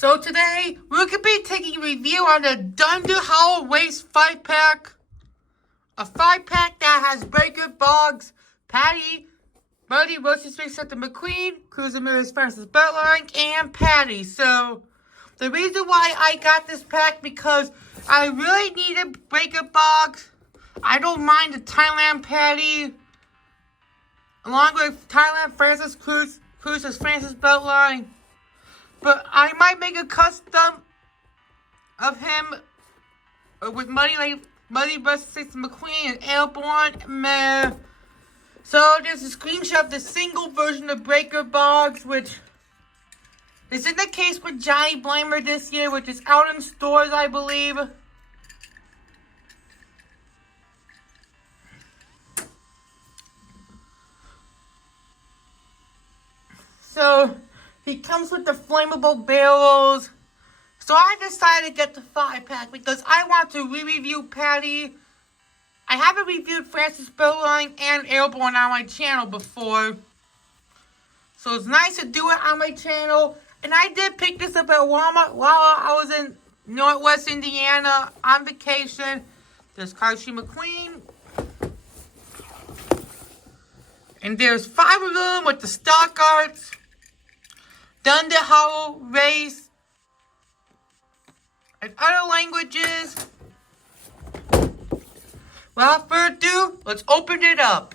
So today, we're going to be taking a review on the Thunder Hollow Race 5-pack. A 5-pack that has Braker Boggs, Patty, Buddy, Roscoe and Mr McQueen, Cruz Ramirez, Francis Beltline, and Patty. So, the reason why I got this pack because I really needed Braker Boggs. I don't mind the Thailand Patty. Along with Thailand Francis Cruz is Francis Beltline. But I might make a custom of him with Muddy Rusteze McQueen and Airborne. So there's a screenshot of the single version of Braker Boggs, which is in the case with Johnny Blamer this year, which is out in stores, I believe. So he comes with the flammable barrels. So I decided to get the 5-pack because I want to re-review Patty. I haven't reviewed Francis Beltline and Airborne on my channel before. So it's nice to do it on my channel. And I did pick this up at Walmart while I was in Northwest Indiana on vacation. There's RRC McQueen. And there's 5 of them with the stock arts. Thunder Hollow Race. And other languages. Without further ado, let's open it up.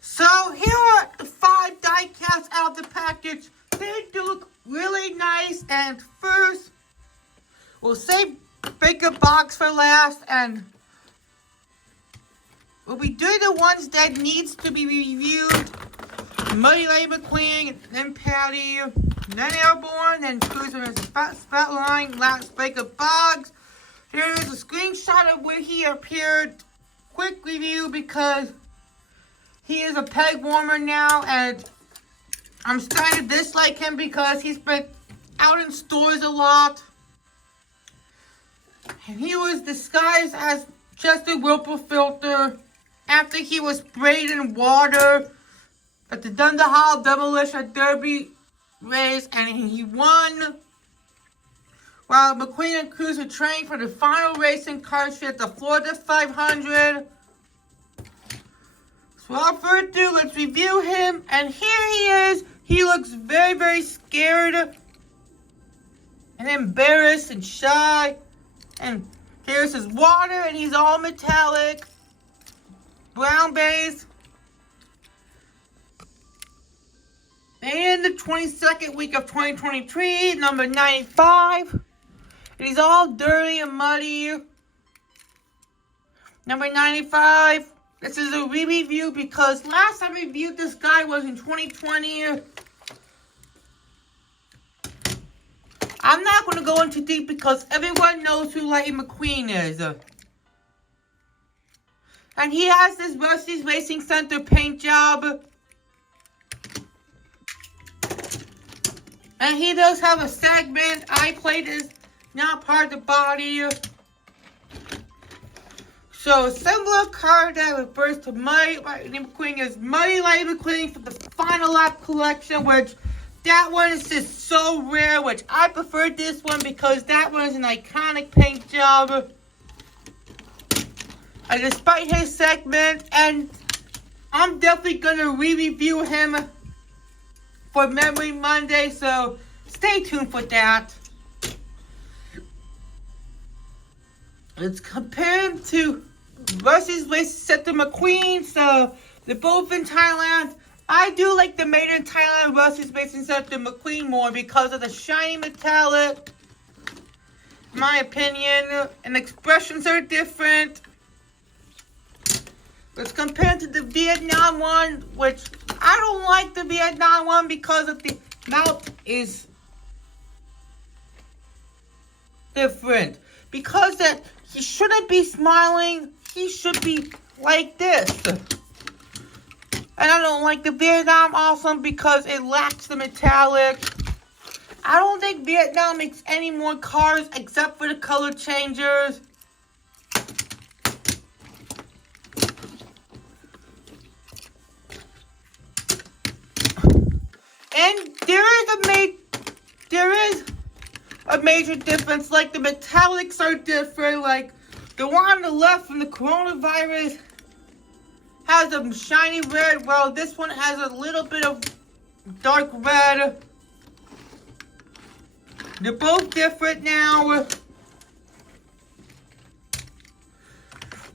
So here are the 5 diecasts out of the package. They do look really nice. And first, we'll save Braker Boggs for last, and we'll be doing the ones that needs to be reviewed. Muddy McQueen, then Patty, then Airborne, then Cruz Ramirez, Spotline, last Braker Boggs. Here is a screenshot of where he appeared. Quick review because he is a peg warmer now, and I'm starting to dislike him because he's been out in stores a lot. And he was disguised as just a Whirlpool filter after he was sprayed in water at the Thunder Hollow Demolition Derby race, and he won. While McQueen and Cruz were training for the final race in country at the Florida 500. So without further ado, let's review him. And here he is. He looks very, very scared and embarrassed and shy. And here's his water, and he's all metallic. Brown base. And the 22nd week of 2023, number 95. And he's all dirty and muddy. Number 95. This is a re-review because last time I reviewed this guy was in 2020. I'm not going to go into deep because everyone knows who LaPorte McQueen is. And he has this Rusteze Racing Center paint job. And he does have a segment. I played is not part of the body. So a similar card that refers to Muddy McQueen is Muddy McQueen for the Final Lap collection, which that one is just so rare, which I prefer this one because that one is an iconic paint job. And despite his segment, and I'm definitely going to re-review him for Memory Monday, so stay tuned for that. Let's compare him to Rusteze Racing Center McQueen, so they're both in Thailand. I do like the made in Thailand Rusteze Racing Center McQueen more because of the shiny metallic, in my opinion, and expressions are different. Let's compare to the Vietnam one, which I don't like the Vietnam one because of the mouth is different. Because that he shouldn't be smiling, he should be like this. And I don't like the Vietnam Awesome because it lacks the metallic. I don't think Vietnam makes any more cars except for the color changers. And there is a major difference. Like the metallics are different. Like the one on the left from the coronavirus has a shiny red, while this one has a little bit of dark red. They're both different now.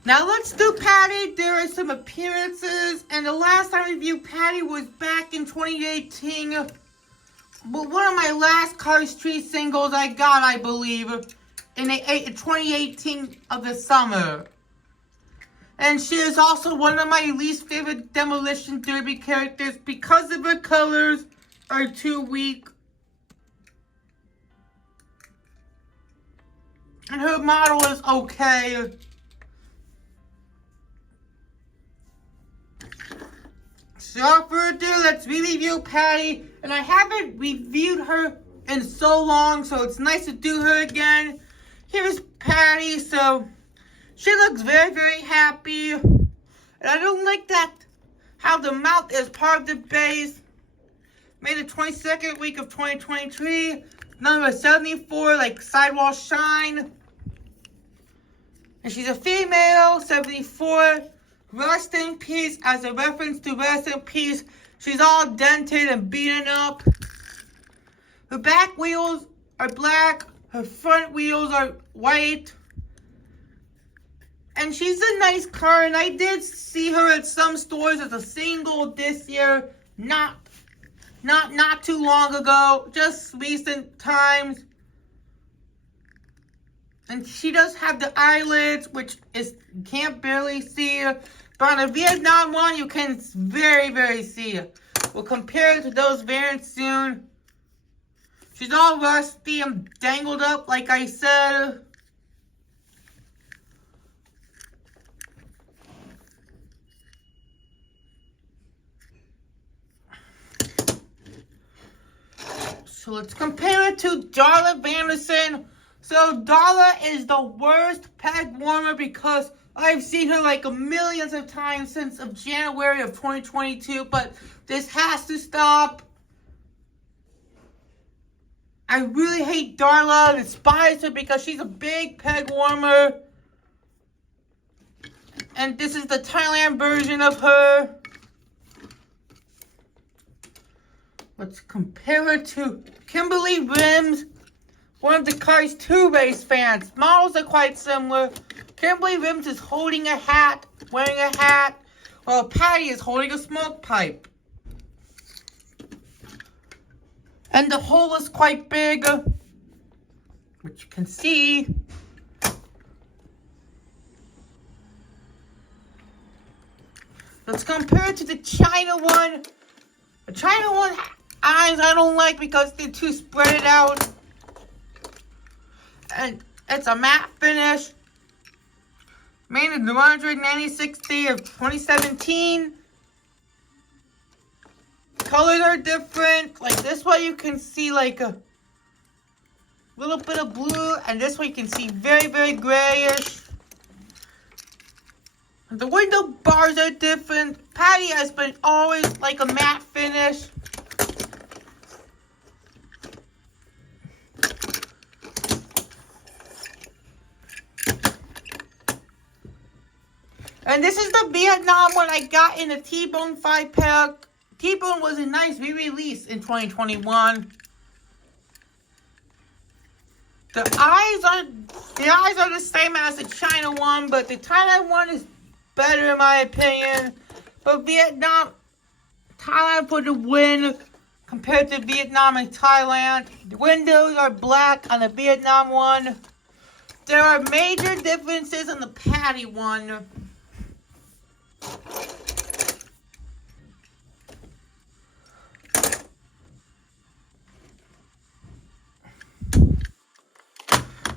Now let's do Patty. There are some appearances, and the last time I reviewed Patty was back in 2018. But one of my last Cars 3 singles I got, I believe, in 2018 of the summer. And she is also one of my least favorite Demolition Derby characters because of her colors are too weak. And her model is okay. So without further ado, let's review Patty. And I haven't reviewed her in so long, so it's nice to do her again. Here's Patty. So she looks very, very happy. And I don't like that how the mouth is part of the base. Made the 22nd week of 2023. Number 74, like Sidewall Shine. And she's a female, 74. Rest in Peace, as a reference to Rest in Peace. She's all dented and beaten up. Her back wheels are black. Her front wheels are white. And she's a nice car, and I did see her at some stores as a single this year. Not too long ago, just recent times. And she does have the eyelids, which is you can't barely see her. But on the Vietnam one, you can very, very see her. We'll compare it to those variants soon. She's all rusty and dangled up, like I said. So let's compare it to Darla Vanderson. So Darla is the worst peg warmer because I've seen her like millions of times since of January of 2022. But this has to stop. I really hate Darla and despise her because she's a big peg warmer. And this is the Thailand version of her. Let's compare her to Kimberly Rims, one of the Cars 2 race fans. Models are quite similar. Kimberly Rims is holding a hat, wearing a hat, while Patty is holding a smoke pipe. And the hole is quite big, which you can see. Let's compare it to the China one. The China one eyes I don't like because they're too spread out. And it's a matte finish. Made in the 196th day of 2017. Colors are different. Like this one you can see like a little bit of blue. And this one you can see very, very grayish. The window bars are different. Patty has been always like a matte finish. And this is the Vietnam one I got in a T-Bone 5-pack. T-Bone was a nice re-release in 2021. The eyes are the same as the China one, but the Thailand one is better in my opinion. But Vietnam, Thailand for the win compared to Vietnam and Thailand. The windows are black on the Vietnam one. There are major differences in the Patty one.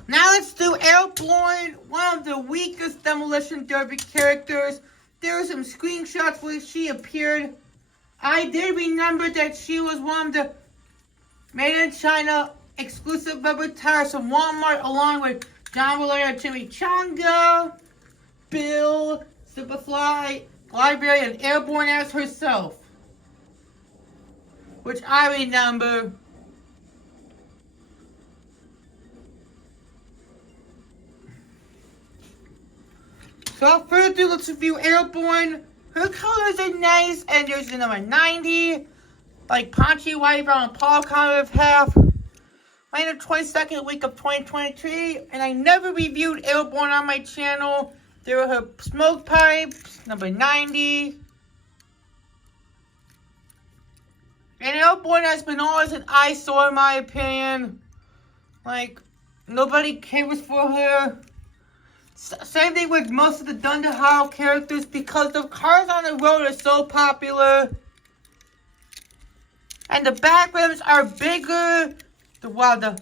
Now let's do Airborne, one of the weakest Demolition Derby characters. There are some screenshots where she appeared. I did remember that she was one of the Made in China, exclusive rubber tires from Walmart, along with John Valera Chimichanga, Bill, Superfly, Library, and Airborne as herself. Which I remember. So without further ado, let's review Airborne. Her colors are nice, and there's the number 90, like Paunchy White Brown Paul color of half. Made the 22nd week of 2023, and I never reviewed Airborne on my channel. There were her smoke pipes, number 90. And Airborne has been always an eyesore in my opinion. Like, nobody cares for her. Same thing with most of the Thunder Hollow characters, because the cars on the road are so popular. And the back rims are bigger, while the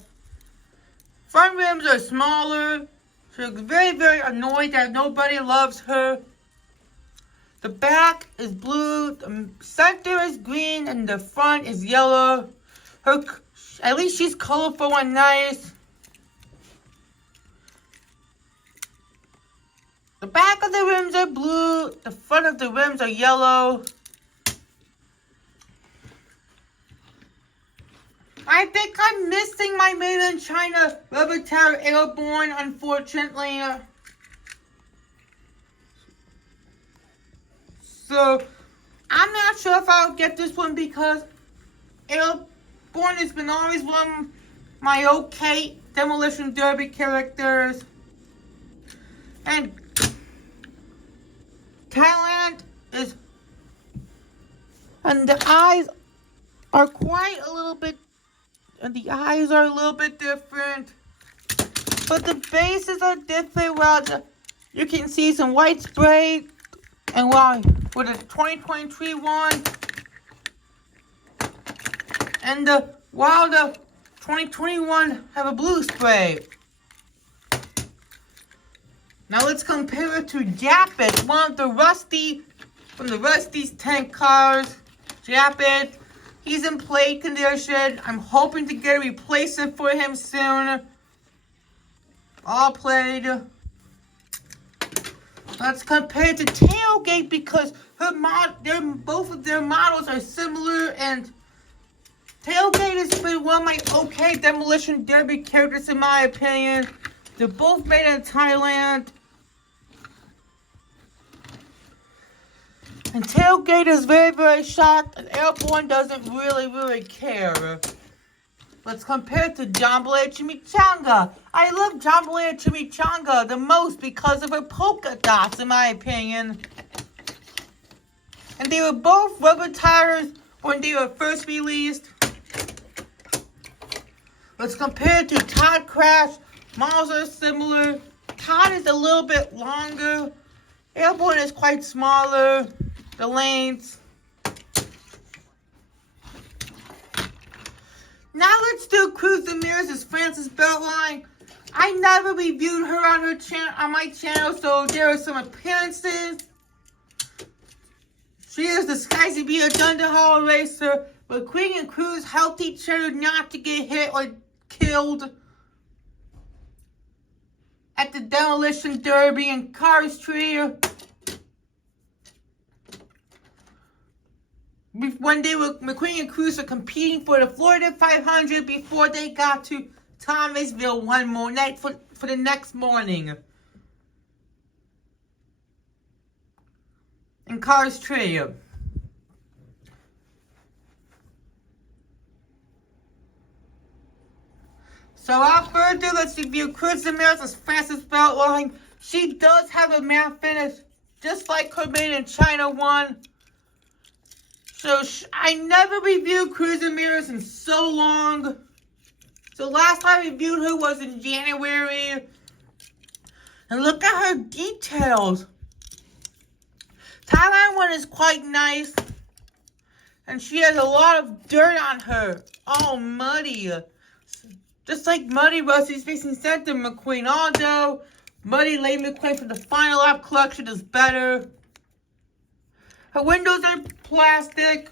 front rims are smaller. She's very, very annoyed that nobody loves her. The back is blue, the center is green, and the front is yellow. At least she's colorful and nice. The back of the rims are blue, the front of the rims are yellow. I think I'm missing my Made in China rubber tire Airborne, unfortunately. So, I'm not sure if I'll get this one because Airborne has been always one of my okay Demolition Derby characters. And Thailand is, and the eyes are quite a little bit, and the eyes are a little bit different, but the bases are different. Well, you can see some white spray, and well, with the 2023 one, and the 2021 have a blue spray. Now let's compare it to Japet, one of the from the Rusty's tank cars. Japet, he's in plate condition. I'm hoping to get a replacement for him soon. All played. Let's compare it to Tailgate because both of their models are similar, and Tailgate has been one of my okay Demolition Derby characters in my opinion. They're both made in Thailand. And Tailgate is very, very shocked, and Airborne doesn't really care. Let's compare it to Jambalaya Chimichanga. I love Jambalaya Chimichanga the most because of her polka dots, in my opinion. And they were both rubber tires when they were first released. Let's compare it to Todd Crash. Models are similar. Todd is a little bit longer. Airborne is quite smaller. The lanes. Now let's do Cruz Ramirez as Francis Beltline. I never reviewed her on my channel, so there are some appearances. She is disguised to be a Thunder Hollow racer, but McQueen and Cruz helped each other not to get hit or killed at the Demolition Derby and Cars Tree. When McQueen and Cruz were competing for the Florida 500 before they got to Thomasville one more night for the next morning. In Cars Tree. So without further ado, let's review Cruz Ramirez as Francis Beltline. She does have a matte finish, just like her Made in China one. So I never reviewed Cruz Ramirez in so long. So last time I reviewed her was in January. And look at her details. Thailand one is quite nice. And she has a lot of dirt on her. All muddy. Just like Muddy Rusty's Racing Center McQueen. Although Muddy Lady McQueen from the Final Lap collection is better. Her windows are plastic.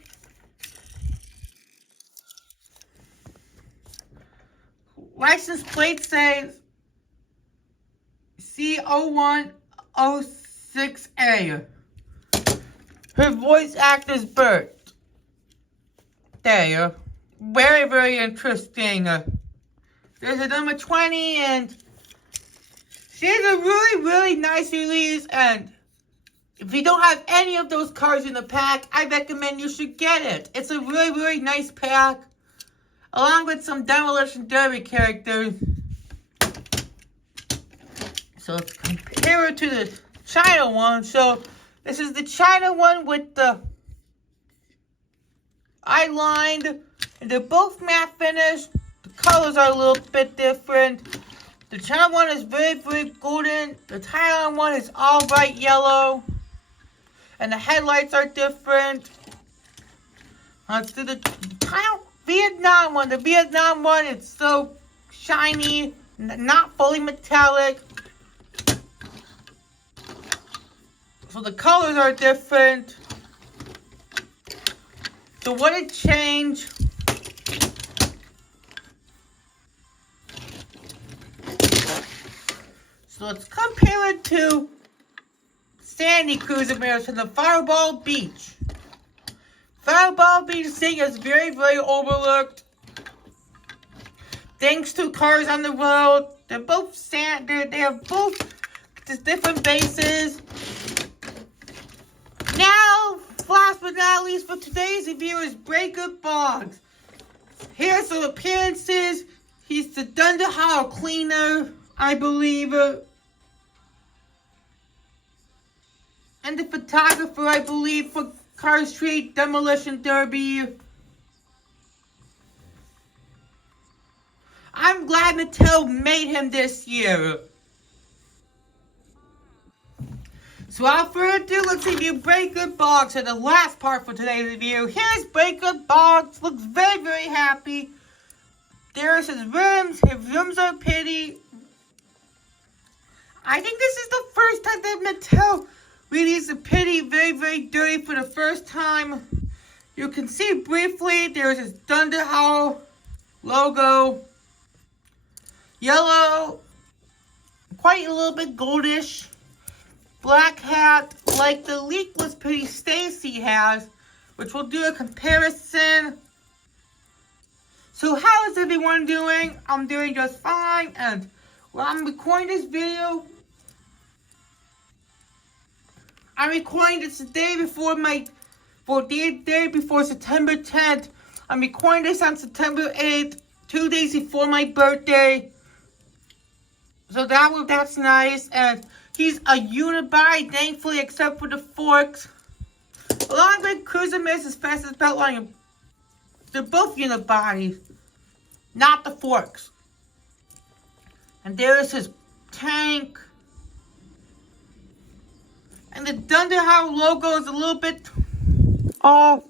License plate says C0106A. Her voice actor's birth. There. Very, very interesting. There's a number 20, and she's a really, really nice release, and if you don't have any of those cards in the pack, I recommend you should get it. It's a really, really nice pack, along with some Demolition Derby characters. So let's compare it to the China one. So this is the China one with the eye lined, and they're both matte finish. The colors are a little bit different. The China one is very, very golden. The Thailand one is all bright yellow. And the headlights are different. Let's do the Vietnam one. The Vietnam one is so shiny, not fully metallic. So the colors are different. So what it changed? So let's compare it to Sandy Cruz Ramirez from the Fireball Beach. Fireball Beach thing is very, very overlooked. Thanks to cars on the road. They're both they have both just different bases. Now, last but not least for today's review is Braker Boggs. Here's some appearances. He's the Thunder Hollow cleaner, I believe. And the photographer, I believe, for Car Street Demolition Derby. I'm glad Mattel made him this year. So without further ado, let's review Braker Boggs for the last part for today's review. Here's Braker Boggs. Looks very, very happy. There's his rims. His rims are pretty. I think this is the first time that Mattel released a pretty, very, very dirty for the first time. You can see briefly there's his Thunder Hollow logo. Yellow. Quite a little bit goldish. Black hat, like the leakless pretty Stacy has, which we'll do a comparison. So how is everyone doing? I'm doing just fine, and while I'm recording this video, I'm recording this the day before day before September 10th. I'm recording this on September 8th, 2 days before my birthday. So that's nice, and he's a unibody, thankfully, except for the forks. Along with Cruz Ramirez and Francis Beltline, they're both unibodies, not the forks. And there is his tank. And the Thunder Hollow logo is a little bit off.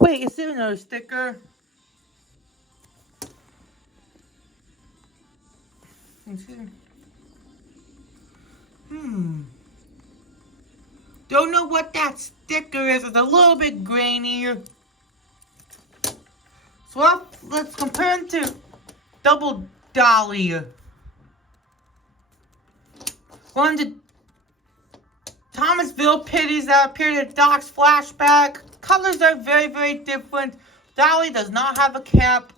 Wait, is there another sticker? Don't know what that sticker is. It's a little bit grainy. So let's compare it to Double Dolly. One of the Thomasville pitties that appeared in Doc's flashback. Colors are very, very different. Dolly does not have a cap.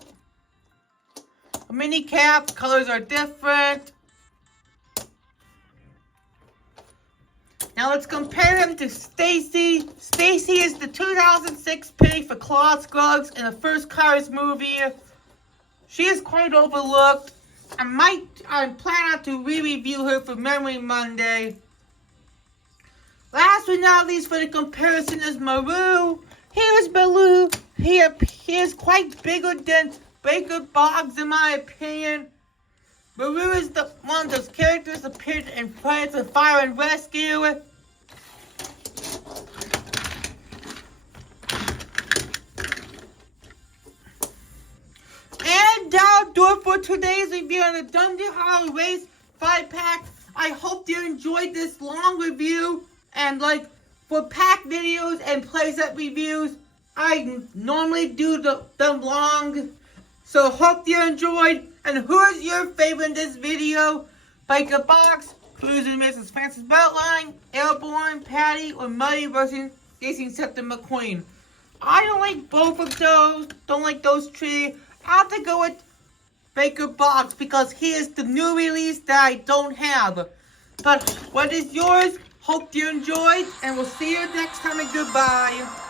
A mini cap. Colors are different. Now let's compare him to Stacy. Stacy is the 2006 pitty for Claude Scruggs in the first Cars movie. She is quite overlooked. I plan on to re-review her for Memory Monday. Last but not least for the comparison is Maru. Here's Baloo. He is quite bigger than Braker Boggs in my opinion. Maru is one of those characters appeared in Friends of Fire and Rescue. And that'll do it for today's review on the Thunder Hollow Race 5-pack. I hope you enjoyed this long review. And for pack videos and playset reviews, I normally do them long. So hope you enjoyed. And who is your favorite in this video? Braker Boggs, Cruz Ramirez, Francis Beltline, Airborne, Patty, or Muddy versus Racing Scepter McQueen. I don't like both of those. Don't like those three. I have to go with Braker Boggs because he is the new release that I don't have. But what is yours? Hope you enjoyed, and we'll see you next time, and goodbye.